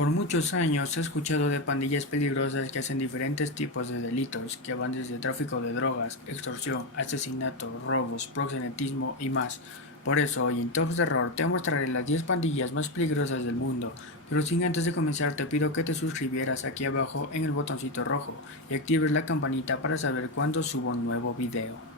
Por muchos años se ha escuchado de pandillas peligrosas que hacen diferentes tipos de delitos, que van desde tráfico de drogas, extorsión, asesinato, robos, proxenetismo y más. Por eso hoy en Top Terror te mostraré las 10 pandillas más peligrosas del mundo, pero sin antes de comenzar te pido que te suscribieras aquí abajo en el botoncito rojo y actives la campanita para saber cuando subo un nuevo video.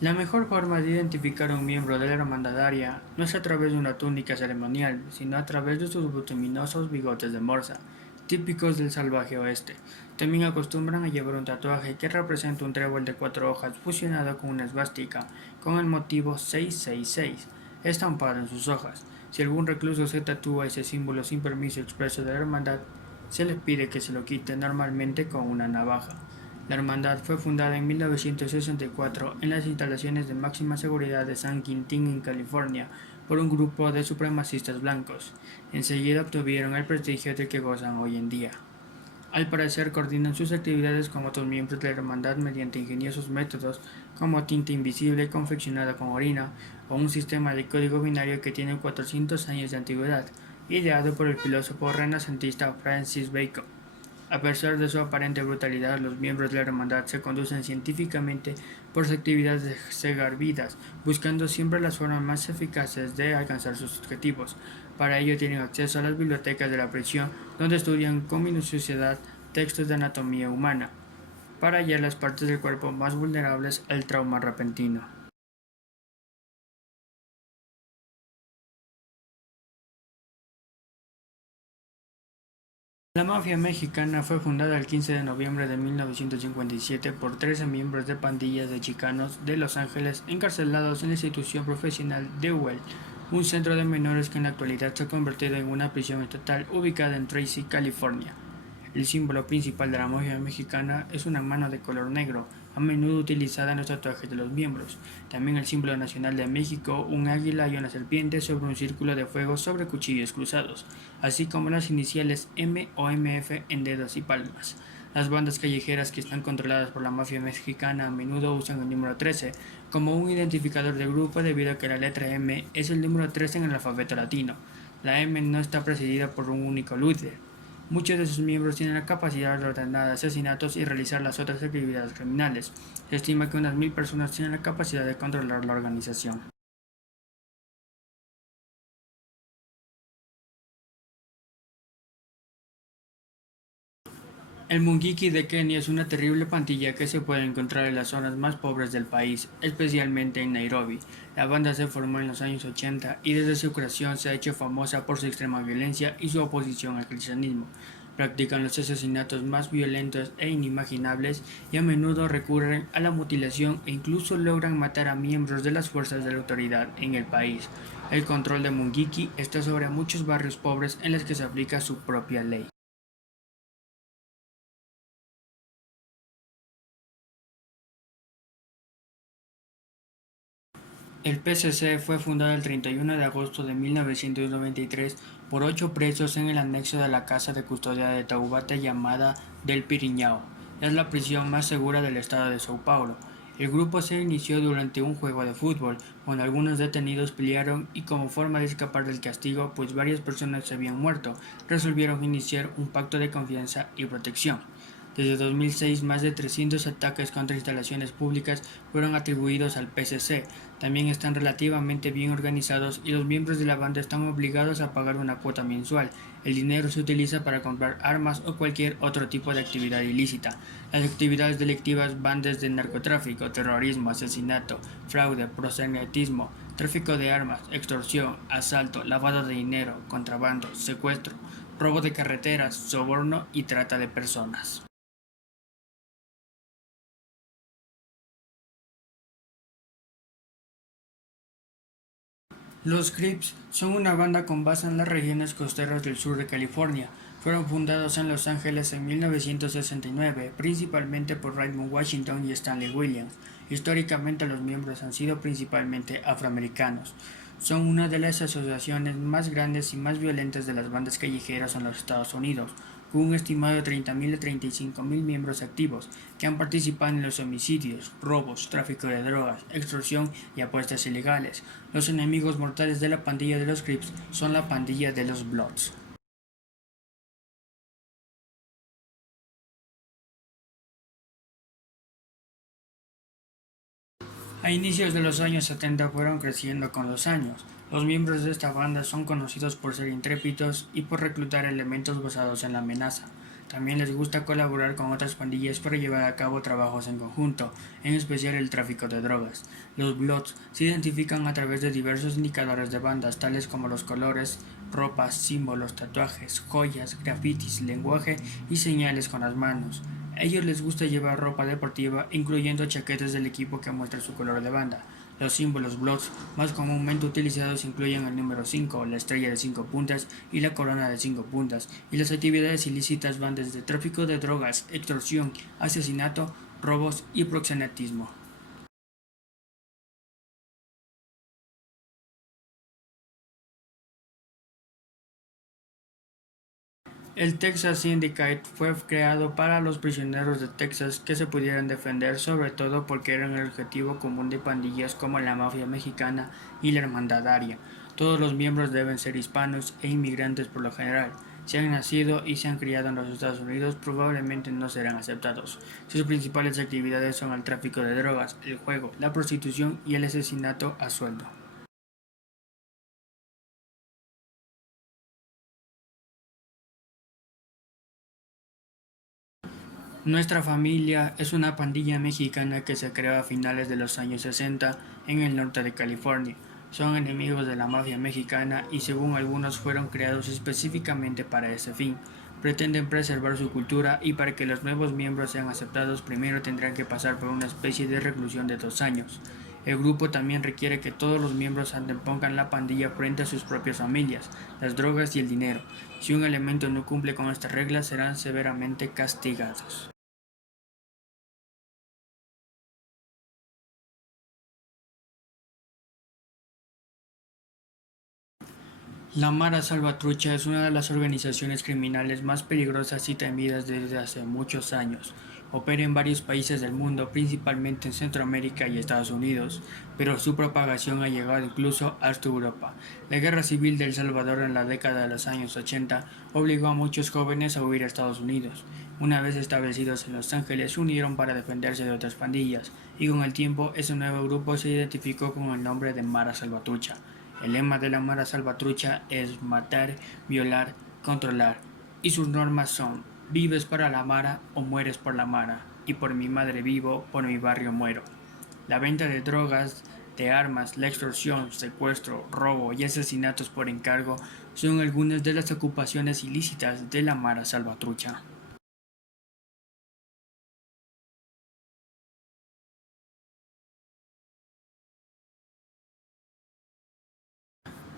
La mejor forma de identificar a un miembro de la hermandad aria no es a través de una túnica ceremonial, sino a través de sus voluminosos bigotes de morsa, típicos del salvaje oeste. También acostumbran a llevar un tatuaje que representa un trébol de 4 hojas fusionado con una esvástica, con el motivo 666, estampado en sus hojas. Si algún recluso se tatúa ese símbolo sin permiso expreso de la hermandad, se les pide que se lo quite normalmente con una navaja. La hermandad fue fundada en 1964 en las instalaciones de máxima seguridad de San Quintín en California por un grupo de supremacistas blancos. Enseguida obtuvieron el prestigio del que gozan hoy en día. Al parecer coordinan sus actividades con otros miembros de la hermandad mediante ingeniosos métodos como tinta invisible confeccionada con orina o un sistema de código binario que tiene 400 años de antigüedad, ideado por el filósofo renacentista Francis Bacon. A pesar de su aparente brutalidad, los miembros de la hermandad se conducen científicamente por sus actividades de cegar vidas, buscando siempre las formas más eficaces de alcanzar sus objetivos. Para ello tienen acceso a las bibliotecas de la prisión, donde estudian con minuciosidad textos de anatomía humana, para hallar las partes del cuerpo más vulnerables al trauma repentino. La mafia mexicana fue fundada el 15 de noviembre de 1957 por 13 miembros de pandillas de chicanos de Los Ángeles encarcelados en la institución profesional Dewey, un centro de menores que en la actualidad se ha convertido en una prisión estatal ubicada en Tracy, California. El símbolo principal de la mafia mexicana es una mano de color negro, a menudo utilizada en los tatuajes de los miembros. También el símbolo nacional de México, un águila y una serpiente sobre un círculo de fuego sobre cuchillos cruzados, así como las iniciales M o MF en dedos y palmas. Las bandas callejeras que están controladas por la mafia mexicana a menudo usan el número 13 como un identificador de grupo debido a que la letra M es el número 13 en el alfabeto latino. La M no está precedida por un único líder. Muchos de sus miembros tienen la capacidad de ordenar asesinatos y realizar las otras actividades criminales. Se estima que unas 1000 personas tienen la capacidad de controlar la organización. El Mungiki de Kenia es una terrible pandilla que se puede encontrar en las zonas más pobres del país, especialmente en Nairobi. La banda se formó en los años 80 y desde su creación se ha hecho famosa por su extrema violencia y su oposición al cristianismo. Practican los asesinatos más violentos e inimaginables y a menudo recurren a la mutilación e incluso logran matar a miembros de las fuerzas de la autoridad en el país. El control de Mungiki está sobre muchos barrios pobres en los que se aplica su propia ley. El PCC fue fundado el 31 de agosto de 1993 por 8 presos en el anexo de la casa de custodia de Taubate llamada del Piriñao. Es la prisión más segura del estado de São Paulo. El grupo se inició durante un juego de fútbol, cuando algunos detenidos pelearon y como forma de escapar del castigo, pues varias personas se habían muerto, resolvieron iniciar un pacto de confianza y protección. Desde 2006, más de 300 ataques contra instalaciones públicas fueron atribuidos al PCC. También están relativamente bien organizados y los miembros de la banda están obligados a pagar una cuota mensual. El dinero se utiliza para comprar armas o cualquier otro tipo de actividad ilícita. Las actividades delictivas van desde narcotráfico, terrorismo, asesinato, fraude, proxenetismo, tráfico de armas, extorsión, asalto, lavado de dinero, contrabando, secuestro, robo de carreteras, soborno y trata de personas. Los Crips son una banda con base en las regiones costeras del sur de California. Fueron fundados en Los Ángeles en 1969, principalmente por Raymond Washington y Stanley Williams. Históricamente los miembros han sido principalmente afroamericanos. Son una de las asociaciones más grandes y más violentas de las bandas callejeras en los Estados Unidos. con un estimado de 30.000 a 35.000 miembros activos que han participado en los homicidios, robos, tráfico de drogas, extorsión y apuestas ilegales. Los enemigos mortales de la pandilla de los Crips son la pandilla de los Bloods. A inicios de los años 70 fueron creciendo con los años. Los miembros de esta banda son conocidos por ser intrépidos y por reclutar elementos basados en la amenaza. También les gusta colaborar con otras pandillas para llevar a cabo trabajos en conjunto, en especial el tráfico de drogas. Los Bloods se identifican a través de diversos indicadores de bandas, tales como los colores, ropas, símbolos, tatuajes, joyas, grafitis, lenguaje y señales con las manos. A ellos les gusta llevar ropa deportiva, incluyendo chaquetas del equipo que muestra su color de banda. Los símbolos Bloods más comúnmente utilizados incluyen el número 5, la estrella de 5 puntas y la corona de 5 puntas, y las actividades ilícitas van desde tráfico de drogas, extorsión, asesinato, robos y proxenetismo. El Texas Syndicate fue creado para los prisioneros de Texas que se pudieran defender, sobre todo porque eran el objetivo común de pandillas como la mafia mexicana y la hermandad aria. Todos los miembros deben ser hispanos e inmigrantes por lo general. Si han nacido y se han criado en los Estados Unidos, probablemente no serán aceptados. Sus principales actividades son el tráfico de drogas, el juego, la prostitución y el asesinato a sueldo. Nuestra familia es una pandilla mexicana que se creó a finales de los años 60 en el norte de California. Son enemigos de la mafia mexicana y según algunos fueron creados específicamente para ese fin. Pretenden preservar su cultura y para que los nuevos miembros sean aceptados primero tendrán que pasar por una especie de reclusión de 2 años. El grupo también requiere que todos los miembros antepongan la pandilla frente a sus propias familias, las drogas y el dinero. Si un elemento no cumple con estas reglas serán severamente castigados. La Mara Salvatrucha es una de las organizaciones criminales más peligrosas y temidas desde hace muchos años. Opera en varios países del mundo, principalmente en Centroamérica y Estados Unidos, pero su propagación ha llegado incluso hasta Europa. La Guerra Civil de El Salvador en la década de los años 80 obligó a muchos jóvenes a huir a Estados Unidos. Una vez establecidos en Los Ángeles, se unieron para defenderse de otras pandillas, y con el tiempo ese nuevo grupo se identificó con el nombre de Mara Salvatrucha. El lema de la Mara Salvatrucha es matar, violar, controlar, y sus normas son: vives para la Mara o mueres por la Mara, y por mi madre vivo, por mi barrio muero. La venta de drogas, de armas, la extorsión, secuestro, robo y asesinatos por encargo son algunas de las ocupaciones ilícitas de la Mara Salvatrucha.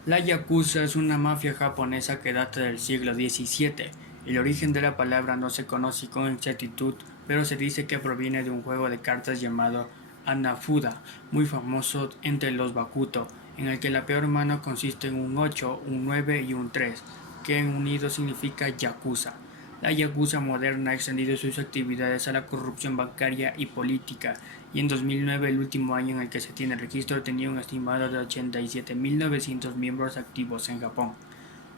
La yakuza es una mafia japonesa que data del siglo XVII. El origen de la palabra no se conoce con exactitud, pero se dice que proviene de un juego de cartas llamado Hanafuda, muy famoso entre los Bakuto, en el que la peor mano consiste en un 8, un 9 y un 3, que unido significa yakuza. La yakuza moderna ha extendido sus actividades a la corrupción bancaria y política, y en 2009, el último año en el que se tiene registro, tenía un estimado de 87.900 miembros activos en Japón.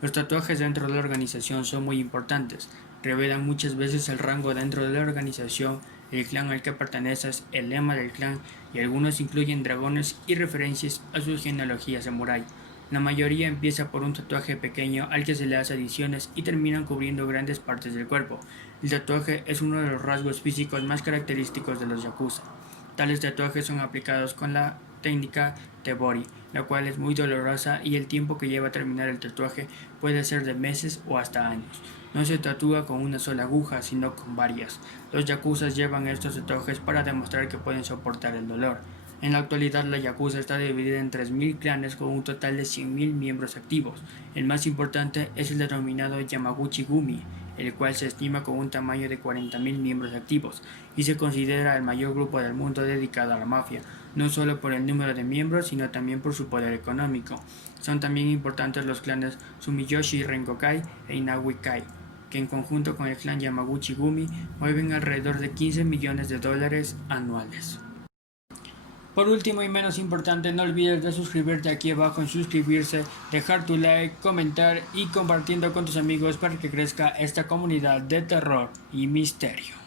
Los tatuajes dentro de la organización son muy importantes, revelan muchas veces el rango dentro de la organización, el clan al que perteneces, el lema del clan, y algunos incluyen dragones y referencias a su genealogía samurái. La mayoría empieza por un tatuaje pequeño al que se le hace adiciones y terminan cubriendo grandes partes del cuerpo. El tatuaje es uno de los rasgos físicos más característicos de los yakuza. Tales tatuajes son aplicados con la técnica Tebori, la cual es muy dolorosa y el tiempo que lleva a terminar el tatuaje puede ser de meses o hasta años. No se tatúa con una sola aguja, sino con varias. Los yakuzas llevan estos tatuajes para demostrar que pueden soportar el dolor. En la actualidad, la yakuza está dividida en 3.000 clanes con un total de 100.000 miembros activos. El más importante es el denominado Yamaguchi-gumi, el cual se estima con un tamaño de 40.000 miembros activos y se considera el mayor grupo del mundo dedicado a la mafia, no solo por el número de miembros, sino también por su poder económico. Son también importantes los clanes Sumiyoshi Rengokai e Inaui Kai. que en conjunto con el clan Yamaguchi-gumi mueven alrededor de $15 millones anuales. Por último y menos importante, no olvides de suscribirte aquí abajo en suscribirse, dejar tu like, comentar y compartiendo con tus amigos para que crezca esta comunidad de terror y misterio.